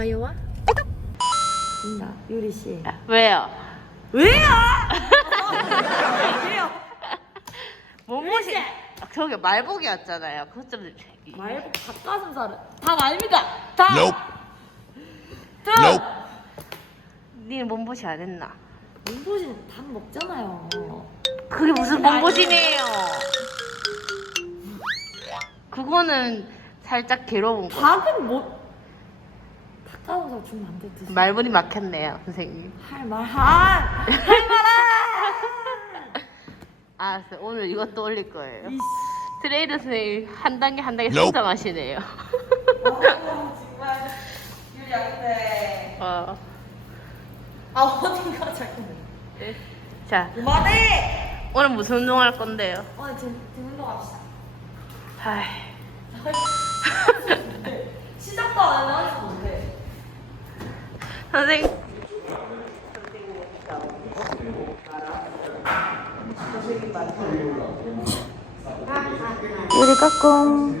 좋아요와 진다 유리 씨. 왜요? 왜요? 왜요? 몸보신 저기 말복이었잖아요. 그것 좀 말고 닭가슴살은 닭 아닙니까? 닭. Nope. 닭. Nope. 니 몸보신 안 했나? 문보신 닭 먹잖아요. 그게 무슨 몸보신이에요? 그거는 살짝 괴로운 거. 닭은 뭐? 닭가슴살 주면 안 돼. 드시. 말문이 막혔네요, 선생님. 할 말 할. 할 말아. 알았어, 오늘 이것도 올릴 거예요. 이씨. 트레이더 선생님 한 단계 한 단계 Nope. 성장하시네요. 정말 유리 안돼. 어. 아 어딘가 자꾸. 자, 그만해. 오늘 무슨 운동 할 건데요? 오늘 등, 등 운동 합시다. 아이, 시작도 안 뭔데? 선생님. 유리 까꿍.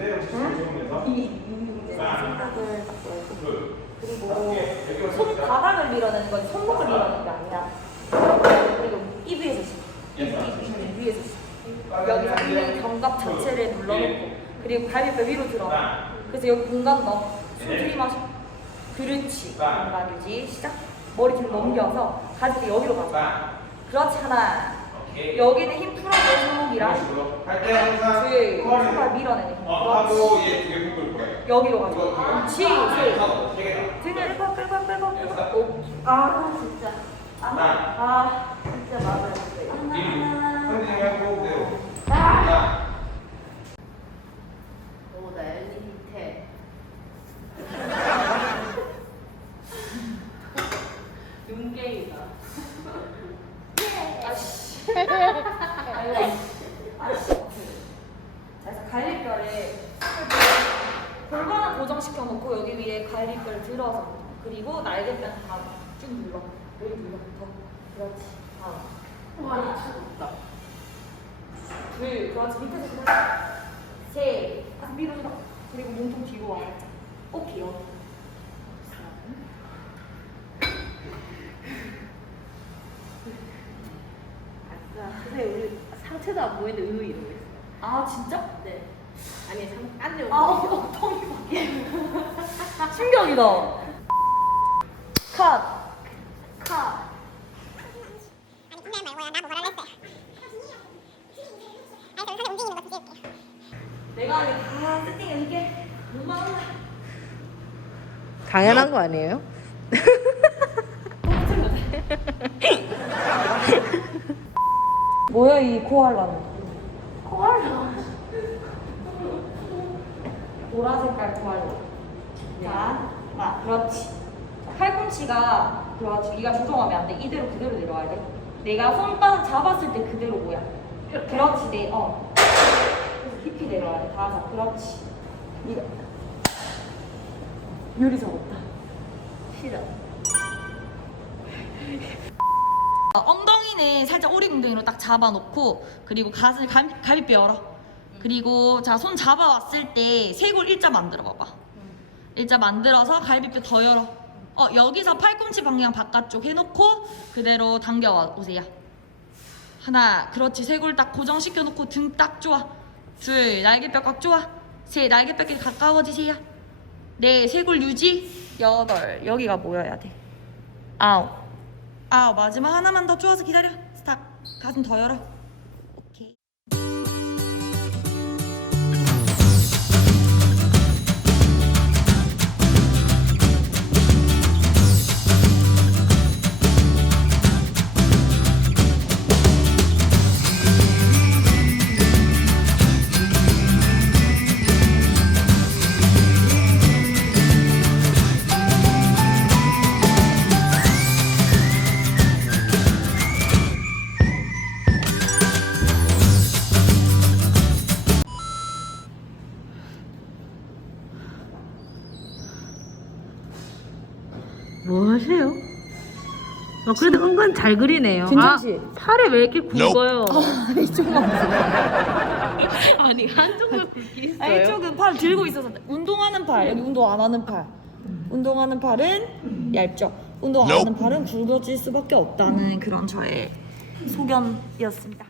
그리고 손 바닥을 밀어내는 건 손목을 밀어내는 게 아니라 그리고 입 위에서 씩. 입, 입 위에서 씩. 여기서 이 견갑 자체를 눌러놓고 그리고 갈비뼈 위로 들어. 그래서 여기 공간 넣어. 숨 들이마셔. 그렇지. 유지. 시작. 머리 뒤로 넘겨서 가지고 여기로 가자. 그렇지 하나. 여기는 힘 풀어줘 손목이랑. 할때 항상. 허리 손발 밀어내는 힘. 어, 그렇지. 하고 얘 두개 묶을 거예요. 여기로 가자. 그렇지. 셋. 세 개다. 등을 끌고 끌고 끌고 끌고. 오. 아 진짜. 아, 아 진짜 맞아요. 선생님 하고 그대로. 아. 자, 오, 나 엘리트. 윤계이다. 아씨. 아이고. 아씨. 자, 그래서 갈비뼈를 골반을 고정시켜 놓고 여기 위에 갈비뼈를 들어서 그리고 날개뼈 다쭉 눌러. 여기 눌러. 더. 그렇지. 다음. 와, 미쳤다. 둘. 그렇지. 밑에서. 셋. 다시 밀어줘. 그리고 몸통 뒤로 와. 꼭 길어. 아싸. 선생님, 우리 상체도 안 보이는데 이러고 있어요. 아 진짜? 네. 아니, 상, 안돼. 아, 어, 턱이 바뀌네. 충격이다. 컷. 내가 다 세팅해 이게 못. 당연한 거 아니에요? 뭐야 이 코알라는? 코알라. 보라 색깔 코알라. 자, 아, 그렇지. 자, 팔꿈치가 그렇지. 네가 조정하면 안 돼. 이대로 그대로 내려와야 돼. 내가 손바닥 잡았을 때 그대로 뭐야? 그렇지, 네, 어. 그래서 깊이 내려와야 돼. 다 잡. 그렇지. 네가 유리 적었다. 싫어. 어, 엉덩이는 살짝 오리궁뎅이로 딱 잡아놓고 그리고 가슴 갈, 갈비뼈 열어 그리고 자 손 잡아왔을 때 쇄골 일자 만들어 봐봐. 일자 만들어서 갈비뼈 더 열어. 어 여기서 팔꿈치 방향 바깥쪽 해놓고 그대로 당겨 오세요. 하나 그렇지. 쇄골 딱 고정시켜 놓고 등 딱 좋아. 둘 날개뼈 꽉 좋아. 셋 날개뼈끼리 가까워지세요. 네 쇄골 유지. 여덟. 여기가 모여야 돼. 아홉. 아 마지막 하나만 더 쪼아서 기다려. 스탑. 가슴 더 열어 뭐 하세요? 어, 그래도 은근 잘 그리네요. 괜찮지? 어. 아, 팔에 왜 이렇게 굵어요? 이쪽만 아니, 한쪽만 굵게 있어요. 아, 이쪽은 팔 들고 있어서 운동하는 팔 여기 운동 안 하는 팔 운동하는 팔은 얇죠. 운동 안 하는 팔은 굵어질 수밖에 없다는 그런 저의 소견이었습니다.